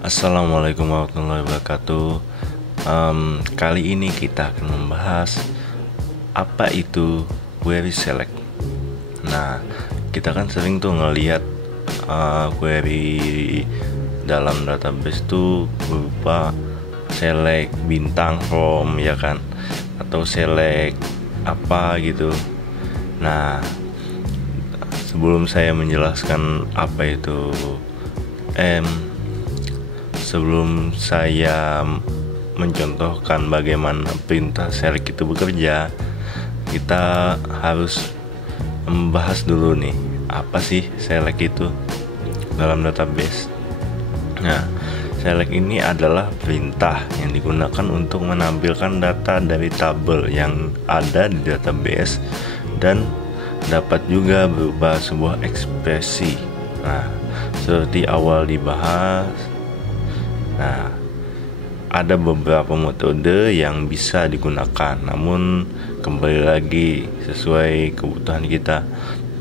Assalamualaikum warahmatullahi wabarakatuh. Kali ini kita akan membahas apa itu query select. Nah, kita kan sering tuh ngelihat query dalam database tuh berupa select bintang from, ya kan, atau select apa gitu. Nah, sebelum saya menjelaskan apa itu sebelum saya mencontohkan bagaimana perintah select itu bekerja, kita harus membahas dulu nih, apa sih select itu dalam database. Nah, select ini adalah perintah yang digunakan untuk menampilkan data dari tabel yang ada di database dan dapat juga berupa sebuah ekspresi. Nah, seperti awal dibahas, nah, ada beberapa metode yang bisa digunakan, namun kembali lagi sesuai kebutuhan kita.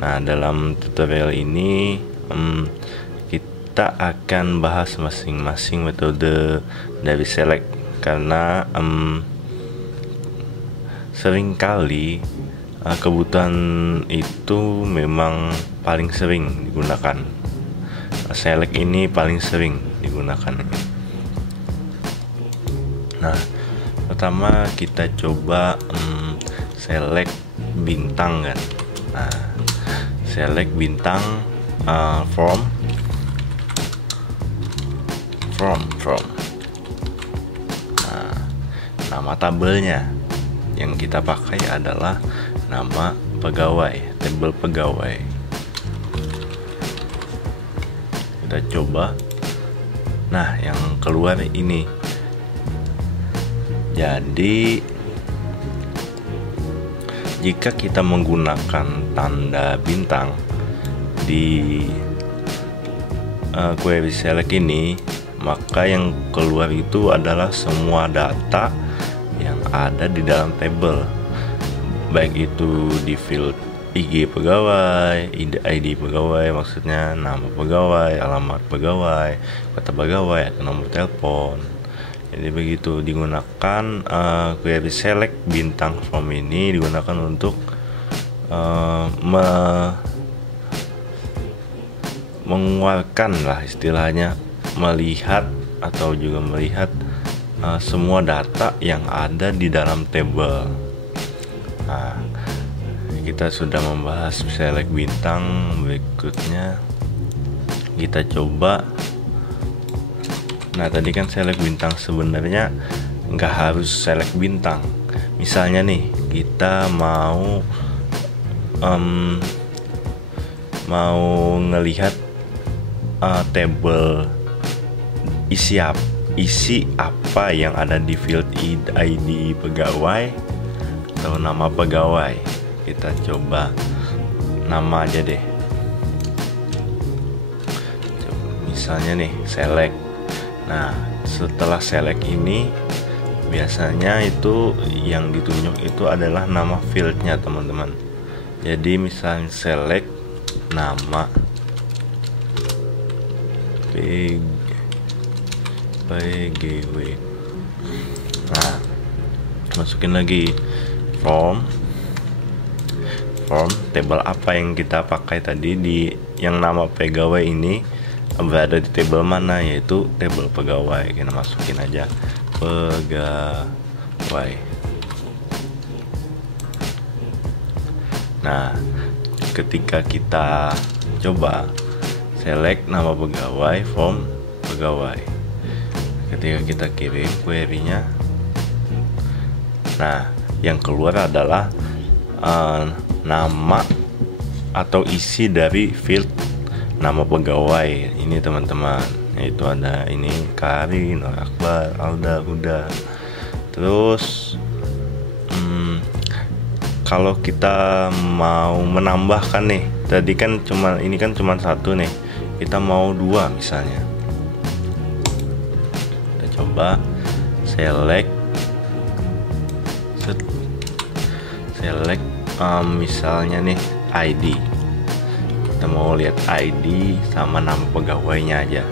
Nah, dalam tutorial ini kita akan bahas masing-masing metode dari select, karena seringkali kebutuhan itu memang paling sering digunakan. Select ini paling sering digunakan. Nah, pertama kita coba select bintang kan. Nah, select bintang from. Nah, nama tabelnya yang kita pakai adalah nama pegawai, tabel pegawai. Kita coba. Nah, yang keluar ini. Jadi jika kita menggunakan tanda bintang di query select ini, maka yang keluar itu adalah semua data yang ada di dalam tabel, baik itu di field IG pegawai, ID pegawai, maksudnya nama pegawai, alamat pegawai, kata pegawai, atau nomor telepon. Jadi begitu digunakan query select bintang from ini digunakan untuk mengeluarkan lah istilahnya, melihat atau juga melihat semua data yang ada di dalam tabel. Nah, kita sudah membahas select bintang. Berikutnya kita coba. Nah, tadi kan select bintang, sebenarnya nggak harus select bintang. Misalnya nih, kita mau ngelihat tabel isi apa yang ada di field ID pegawai atau nama pegawai. Kita coba nama aja deh. Misalnya nih, select. Nah, setelah select ini biasanya itu yang ditunjuk itu adalah nama fieldnya, teman-teman. Jadi misalnya select nama PGW. Nah, masukin lagi from table apa yang kita pakai tadi di yang nama pegawai ini berada di table mana, yaitu table pegawai. Kita masukin aja pegawai. Nah, ketika kita coba select nama pegawai from pegawai, ketika kita kirim query-nya, nah, yang keluar adalah nama atau isi dari field nama pegawai ini, teman-teman. Yaitu ada ini Karin, Akbar, Alda, Huda. Terus kalau kita mau menambahkan nih, tadi kan ini kan cuma satu nih, kita mau dua misalnya. Kita coba select misalnya nih ID. Kita mau lihat ID sama nama pegawainya aja.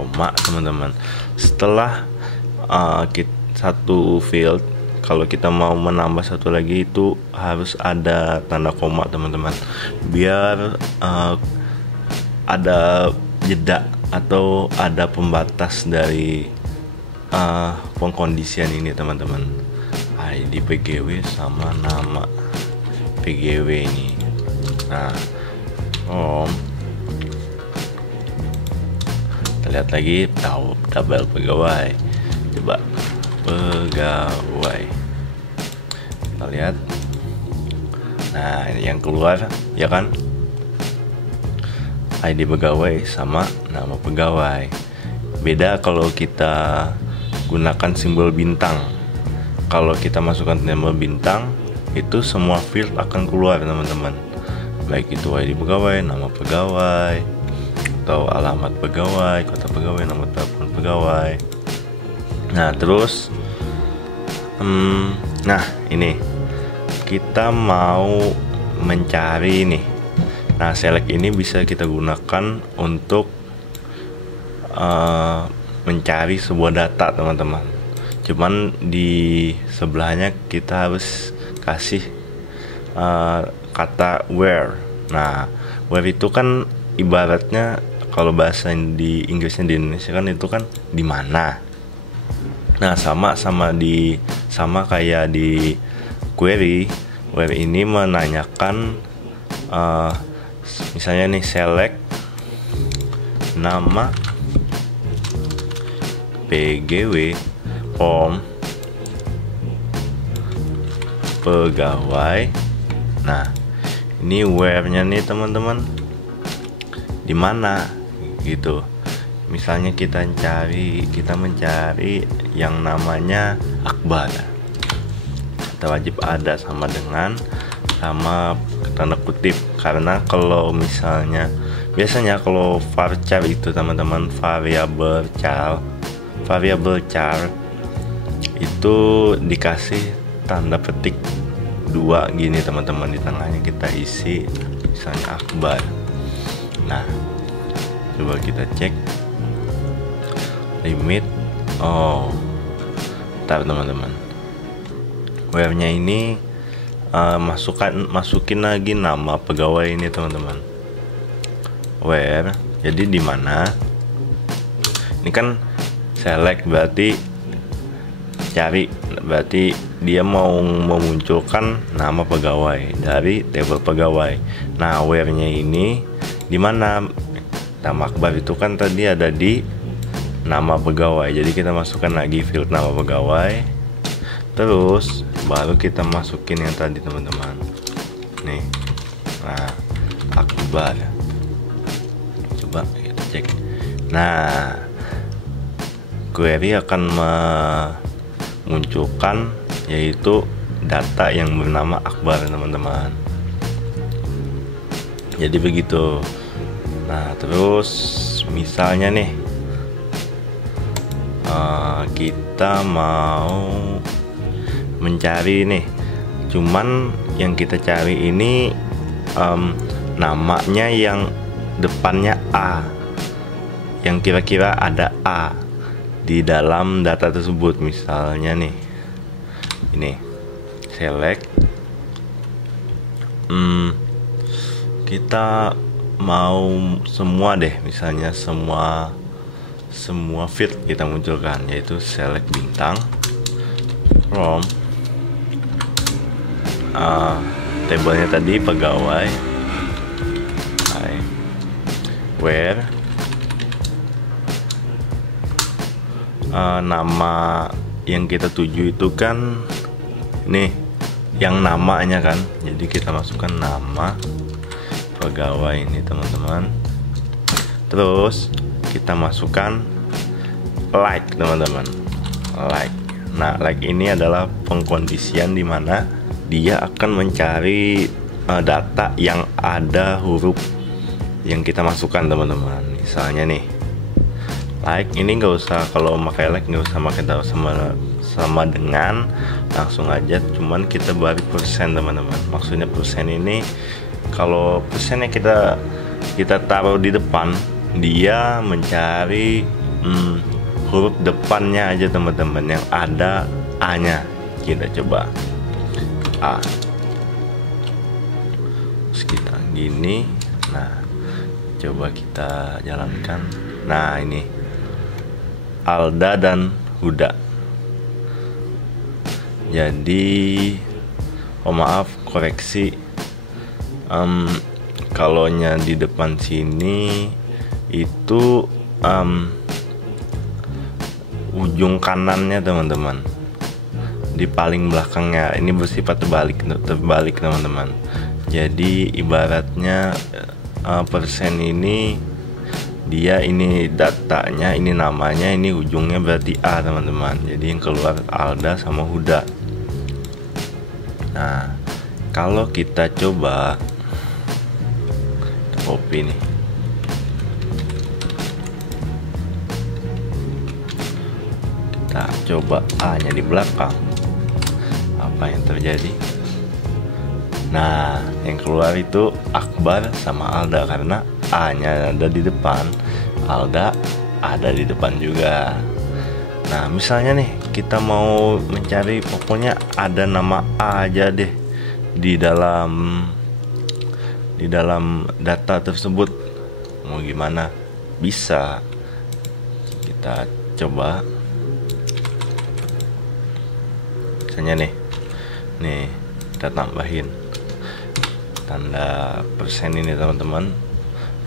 koma teman-teman. Setelah satu field, kalau kita mau menambah satu lagi itu harus ada tanda koma teman-teman, biar ada jeda atau ada pembatas dari pengkondisian ini teman-teman. ID PGW sama nama PGW ini. Nah, kita lihat lagi double pegawai. Coba pegawai, kita lihat. Nah, ini yang keluar ya kan, ID pegawai sama nama pegawai. Beda kalau kita gunakan simbol bintang. Kalau kita masukkan simbol bintang, itu semua field akan keluar teman-teman, baik itu ID pegawai, nama pegawai, atau alamat pegawai, kota pegawai, nomor telepon pegawai. Nah terus nah ini kita mau mencari nih. Nah select ini bisa kita gunakan untuk mencari sebuah data teman-teman. Cuman di sebelahnya kita harus kasih kata where. Nah where itu kan ibaratnya, kalau bahasa di Inggrisnya di Indonesia kan itu kan di mana. Nah sama kayak di query, where ini menanyakan misalnya nih select nama PGW form pegawai. Nah ini where-nya nih teman-teman, di mana gitu. Misalnya kita mencari yang namanya Akbar, kita wajib ada sama dengan tanda kutip, karena kalau misalnya biasanya kalau varchar itu teman-teman, variable char itu dikasih tanda petik 2 gini teman-teman, di tengahnya kita isi misalnya Akbar. Nah coba kita cek limit. Bentar teman-teman, where-nya ini masukin lagi nama pegawai ini teman-teman, where. Jadi di mana ini kan select, berarti cari, berarti dia mau memunculkan nama pegawai dari table pegawai. Nah where-nya ini di mana? Nama Akbar itu kan tadi ada di nama pegawai, jadi kita masukkan lagi field nama pegawai, terus baru kita masukin yang tadi teman-teman nih. Nah Akbar, coba kita cek. Nah query akan memunculkan yaitu data yang bernama Akbar teman-teman. Jadi begitu. Nah terus misalnya nih kita mau mencari nih, cuman yang kita cari ini namanya yang depannya A, yang kira-kira ada A di dalam data tersebut. Misalnya nih ini select, kita mau semua deh, misalnya semua field kita munculkan, yaitu select bintang from tabelnya tadi pegawai, where nama yang kita tuju itu kan nih yang namanya kan, jadi kita masukkan nama pegawai ini teman-teman. Terus kita masukkan like teman-teman, like. Nah like ini adalah pengkondisian di mana dia akan mencari data yang ada huruf yang kita masukkan teman-teman. Misalnya nih like ini nggak usah, kalau pakai like nggak usah pakai sama dengan, langsung aja cuman kita beri persen teman-teman. Maksudnya persen ini, kalau persennya kita taruh di depan, dia mencari huruf depannya aja teman-teman, yang ada A-nya. Kita coba A, terus kita gini. Nah, coba kita jalankan. Nah, ini Alda dan Huda. Jadi maaf, koreksi, kalonya di depan sini itu ujung kanannya teman-teman, di paling belakangnya ini bersifat terbalik teman-teman. Jadi ibaratnya persen ini dia, ini datanya, ini namanya, ini ujungnya berarti A teman-teman. Jadi yang keluar Alda sama Huda. Nah, kalau kita coba copy nih, kita coba A-nya di belakang, apa yang terjadi? Nah, yang keluar itu Akbar sama Alda, karena A-nya ada di depan, Alda ada di depan juga. Nah, misalnya nih kita mau mencari, pokoknya ada nama A aja deh di dalam data tersebut. Mau gimana? Bisa. Kita coba. Misalnya nih kita tambahin tanda persen ini teman-teman,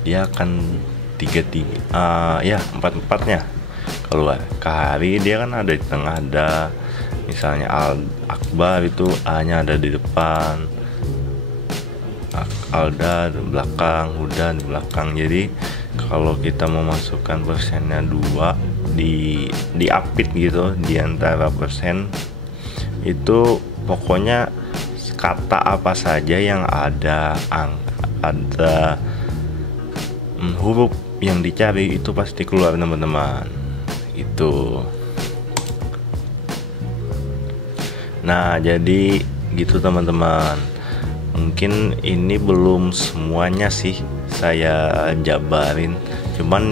dia akan 4-4-nya keluar. Kahari dia kan ada di tengah, ada misalnya Akbar itu A-nya ada di depan, Alda di belakang, Huda di belakang. Jadi kalau kita memasukkan persennya 2 diapit gitu di antara persen itu, pokoknya kata apa saja yang ada huruf yang dicari itu pasti keluar teman-teman. Itu. Nah, jadi gitu teman-teman. Mungkin ini belum semuanya sih saya jabarin. Cuman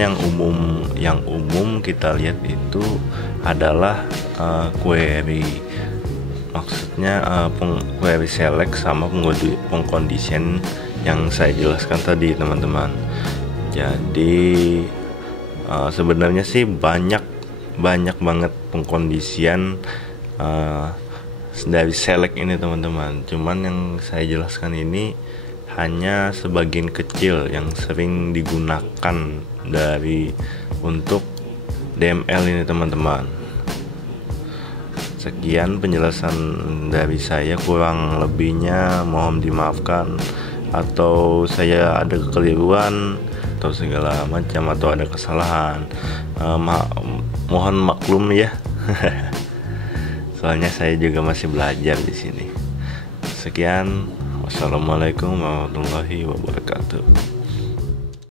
yang umum kita lihat itu adalah query. Maksudnya query select sama pengkondisian yang saya jelaskan tadi teman-teman. Jadi sebenarnya sih banyak banget pengkondisian dari select ini teman-teman. Cuman yang saya jelaskan ini hanya sebagian kecil yang sering digunakan untuk DML ini teman-teman. Sekian penjelasan dari saya, kurang lebihnya mohon dimaafkan, atau saya ada kekeliruan atau segala macam, atau ada kesalahan, mohon maklum ya. Soalnya saya juga masih belajar di sini. Sekian, wassalamualaikum warahmatullahi wabarakatuh.